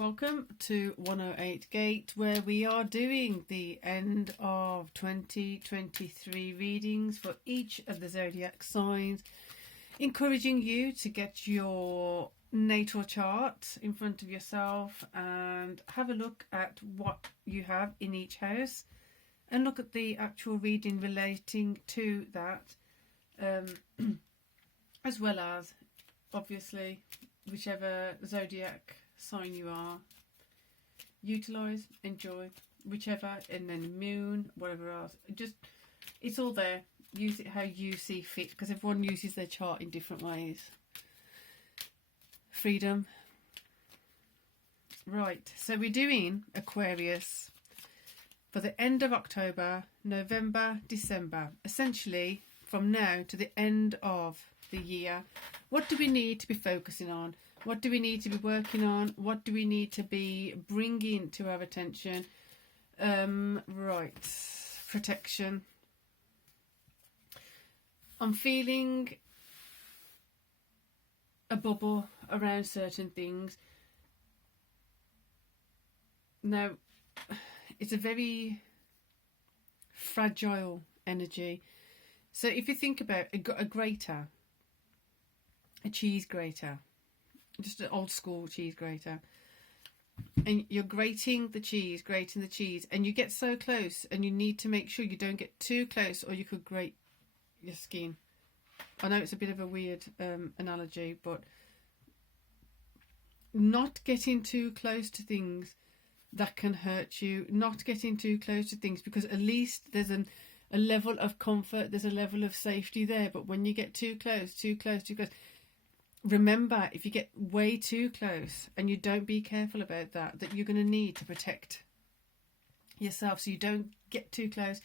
Welcome to 108 Gate, where we are doing the end of 2023 readings for each of the zodiac signs, encouraging you to get your natal chart in front of yourself and have a look at what you have in each house and look at the actual reading relating to that, as well as obviously whichever zodiac sign you are, utilize, enjoy whichever, and then moon, whatever else, just it's all there. Use it how you see fit, because everyone uses their chart in different ways. Freedom. Right, so we're doing Aquarius for the end of October, November, December, essentially from now to the end of the year. What do we need to be focusing on? What do we need to be working on? What do we need to be bringing to our attention? Right, protection. I'm feeling a bubble around certain things. Now, it's a very fragile energy. So if you think about a grater, a cheese grater, just an old school cheese grater, and you're grating the cheese, and you get so close, and you need to make sure you don't get too close or you could grate your skin. I know it's a bit of a weird analogy, but not getting too close to things that can hurt you, not getting too close to things, because at least there's a level of comfort, there's a level of safety there. But when you get too close, remember, if you get way too close and you don't be careful about that you're going to need to protect yourself, so you don't get too close.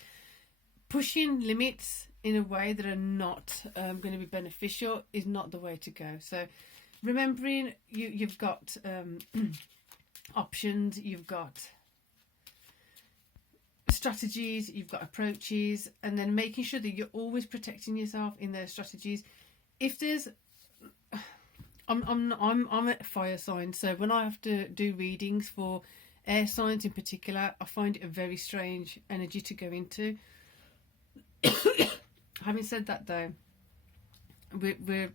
Pushing limits in a way that are not going to be beneficial is not the way to go. So remembering you've got options, you've got strategies, you've got approaches, and then making sure that you're always protecting yourself in those strategies. If there's I'm a fire sign, so when I have to do readings for air signs in particular, I find it a very strange energy to go into. Having said that, though, they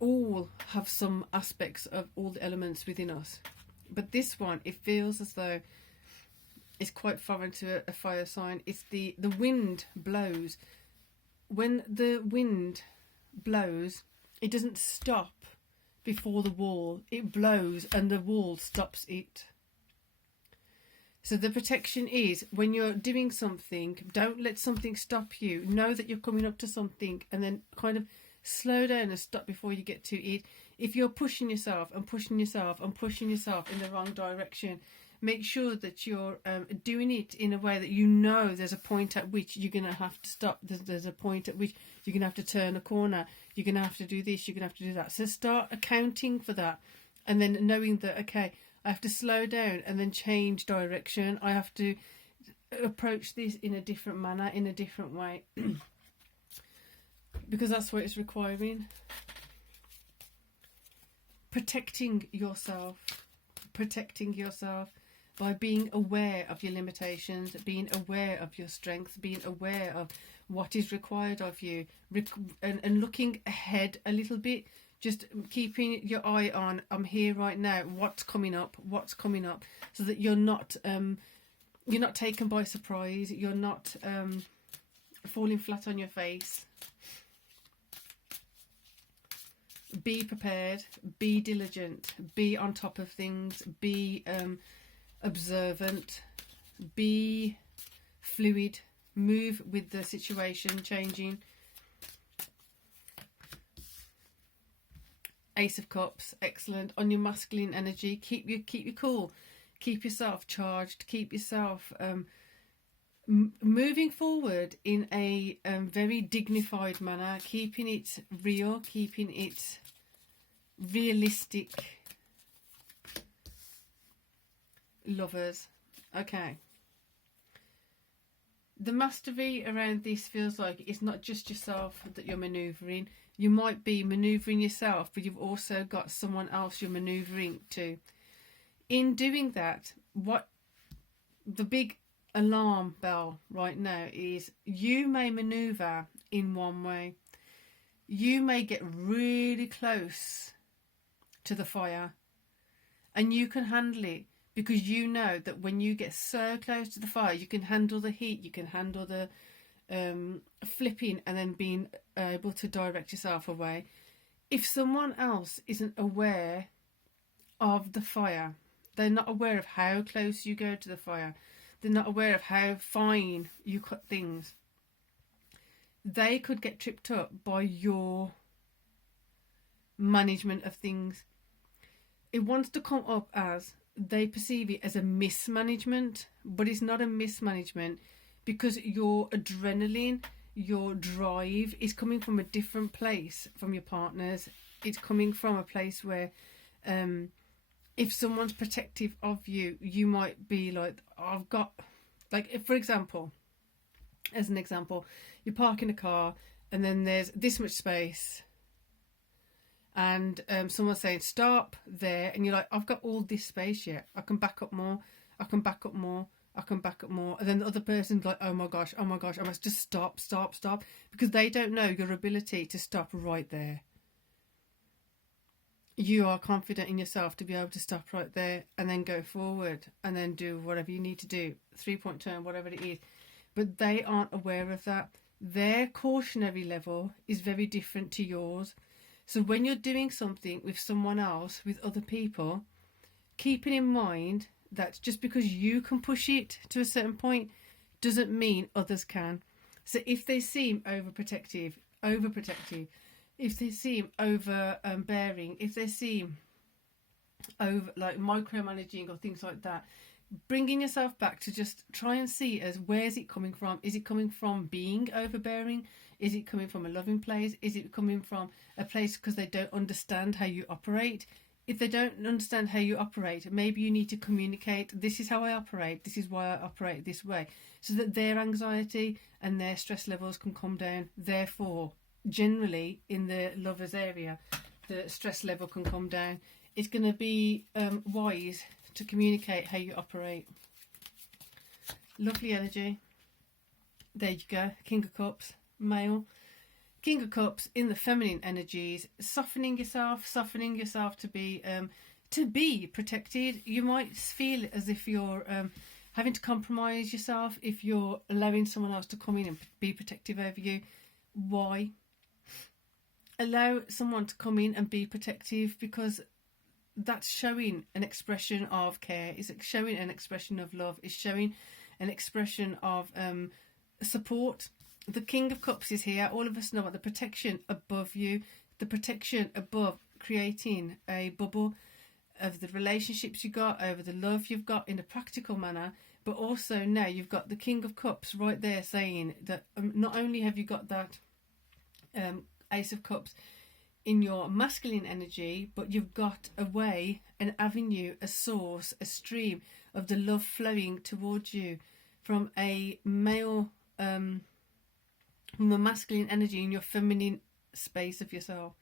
all have some aspects of all the elements within us, but this one, it feels as though it's quite foreign to a fire sign. It's the wind blows. When the wind blows, it doesn't stop before the wall. It blows and the wall stops it. So the protection is, when you're doing something, don't let something stop you. Know that you're coming up to something, and then kind of slow down and stop before you get to it. If you're pushing yourself and pushing yourself and pushing yourself in the wrong direction, make sure that you're doing it in a way that you know there's a point at which you're going to have to stop. There's a point at which you're going to have to turn a corner. You're going to have to do this. You're going to have to do that. So start accounting for that, and then knowing that, okay, I have to slow down and then change direction. I have to approach this in a different manner, in a different way, because that's what it's requiring. Protecting yourself by being aware of your limitations, being aware of your strengths, being aware of what is required of you, and looking ahead a little bit. Just keeping your eye on, I'm here right now, what's coming up, so that you're not taken by surprise, you're not falling flat on your face. Be prepared, be diligent, be on top of things, be observant, be fluid, move with the situation changing. Ace of Cups, excellent. On your masculine energy, keep you cool, keep yourself charged, keep yourself moving forward in a very dignified manner, keeping it real, keeping it realistic. Lovers, okay. The mastery around this feels like it's not just yourself that you're manoeuvring. You might be manoeuvring yourself, but you've also got someone else you're manoeuvring to. In doing that, what the big alarm bell right now is, you may manoeuvre in one way. You may get really close to the fire and you can handle it, because you know that when you get so close to the fire, you can handle the heat, you can handle the flipping, and then being able to direct yourself away. If someone else isn't aware of the fire, they're not aware of how close you go to the fire, they're not aware of how fine you cut things, they could get tripped up by your management of things. It wants to come up as, they perceive it as a mismanagement, but it's not a mismanagement, because your adrenaline, your drive is coming from a different place from your partners. It's coming from a place where if someone's protective of you, you might be like, I've got, like, if, for example, as an example, you park in a car and then there's this much space, and someone's saying stop there, and you're like, I've got all this space yet, I can back up more, I can back up more, I can back up more. And then the other person's like, oh my gosh, I must just stop, because they don't know your ability to stop right there. You are confident in yourself to be able to stop right there and then go forward and then do whatever you need to do, 3-point turn, whatever it is. But they aren't aware of that. Their cautionary level is very different to yours. So when you're doing something with someone else, with other people, keeping in mind that just because you can push it to a certain point doesn't mean others can. So if they seem overprotective, if they seem overbearing, if they seem over like micromanaging or things like that, bringing yourself back to just try and see as, where's it coming from? Is it coming from being overbearing? Is it coming from a loving place? Is it coming from a place because they don't understand how you operate? If they don't understand how you operate, maybe you need to communicate, this is how I operate, this is why I operate this way, so that their anxiety and their stress levels can come down. Therefore, generally in the lovers area, the stress level can come down. It's going to be wise to communicate how you operate. Lovely energy. There you go. King of Cups, male. King of Cups in the feminine energies, softening yourself to be protected. You might feel as if you're having to compromise yourself if you're allowing someone else to come in and be protective over you. Why? Allow someone to come in and be protective, because that's showing an expression of care, it's showing an expression of love, it's showing an expression of support. The King of Cups is here. All of us know about the protection above you, the protection above creating a bubble of the relationships you got, over the love you've got in a practical manner. But also now you've got the King of Cups right there saying that not only have you got that Ace of Cups in your masculine energy, but you've got a way, an avenue, a source, a stream of the love flowing towards you from a male, from the masculine energy in your feminine space of yourself,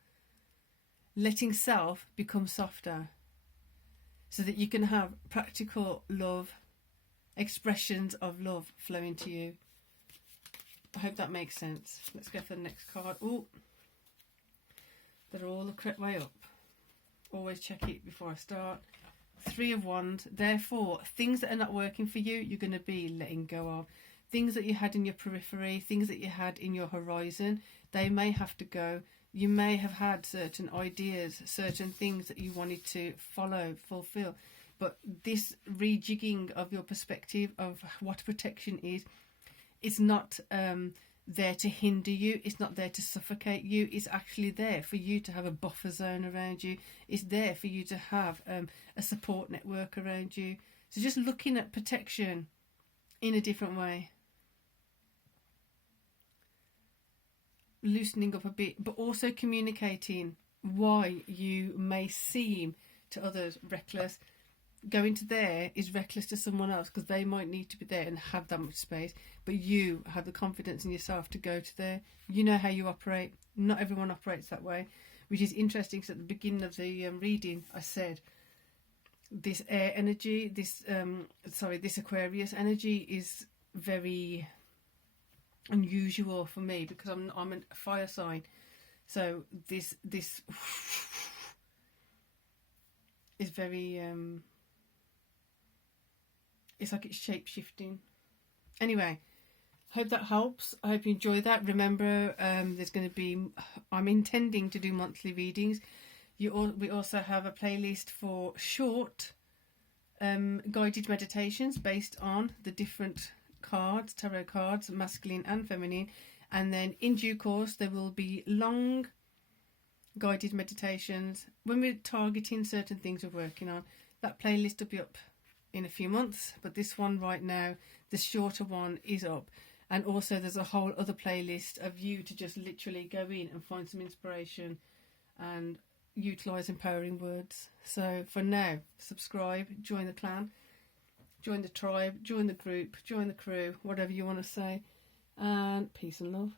letting self become softer so that you can have practical love, expressions of love flowing to you. I hope that makes sense. Let's go for the next card. Oh, they're all the correct way up. Always check it before I start. 3 of Wands. Therefore, things that are not working for you, you're going to be letting go of. Things that you had in your periphery, things that you had in your horizon, they may have to go. You may have had certain ideas, certain things that you wanted to follow, fulfill. But this rejigging of your perspective of what protection is, it's not there to hinder you. It's not there to suffocate you. It's actually there for you to have a buffer zone around you. It's there for you to have a support network around you. So just looking at protection in a different way. Loosening up a bit, but also communicating why you may seem to others reckless. going to there is reckless to someone else because they might need to be there and have that much space, but you have the confidence in yourself to go to there. You know how you operate. Not everyone operates that way, which is interesting because at the beginning of the reading I said this air energy, this Aquarius energy is very unusual for me because I'm a fire sign. So this is very it's like it's shape shifting. Anyway, hope that helps. I hope you enjoy that. Remember, there's going to be, I'm intending to do monthly readings. We also have a playlist for short guided meditations based on the different cards, tarot cards, masculine and feminine. And then in due course, there will be long guided meditations when we're targeting certain things we're working on. That playlist will be up in a few months, but this one right now, the shorter one, is up. And also there's a whole other playlist of you to just literally go in and find some inspiration and utilise empowering words. So for now, subscribe, join the clan, join the tribe, join the group, join the crew, whatever you want to say, and peace and love.